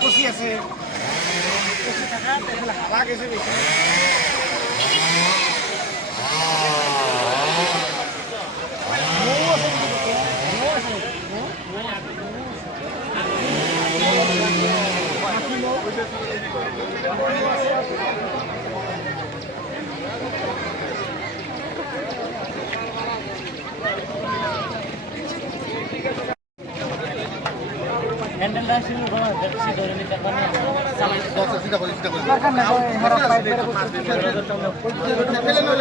Kusi আছে kusi থাকা তেহলে হাওয়া গেছে বেশি हैंडल डाशिंग बना देखसी दौरे में करना सामान सीधा कर करना हमारा पाइप मेरे को पहले ना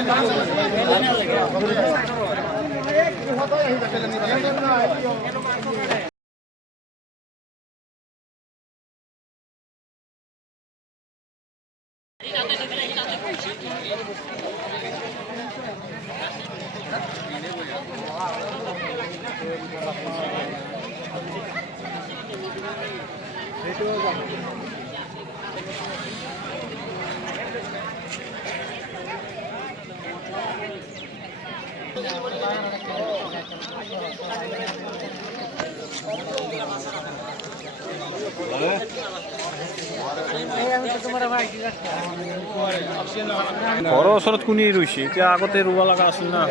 ঘৰৰ ওচৰত কোনে ৰুইছে এতিয়া আগতে ৰুব লগা আছিল না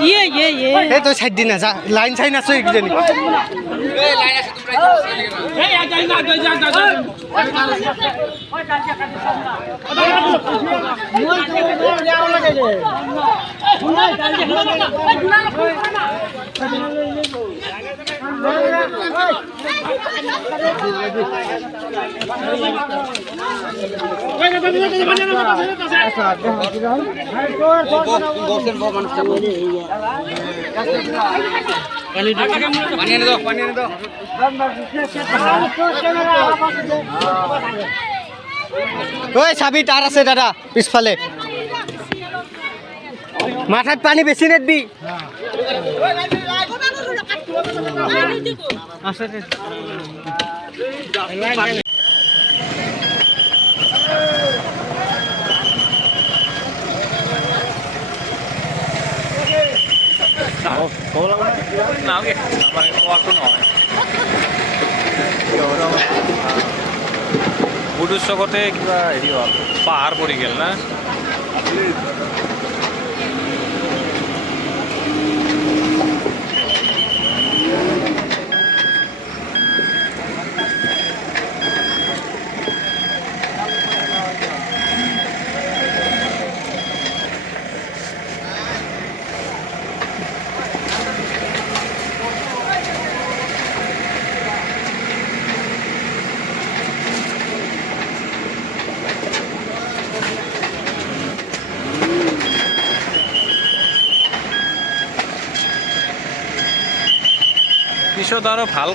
ये तो साइड दिन जा लाइन साइन আছে একজনী এই লাইন আছে তোমরা এই যাই না ওই চাবি তার আছে দাদা পিছফালে মাথাত পানী বেছি নেদবি বুধুৰ চকতে কিবা হেৰি হ'ল পাহাৰ পৰি গ'ল না ভৱিষ্যত আৰু ভাল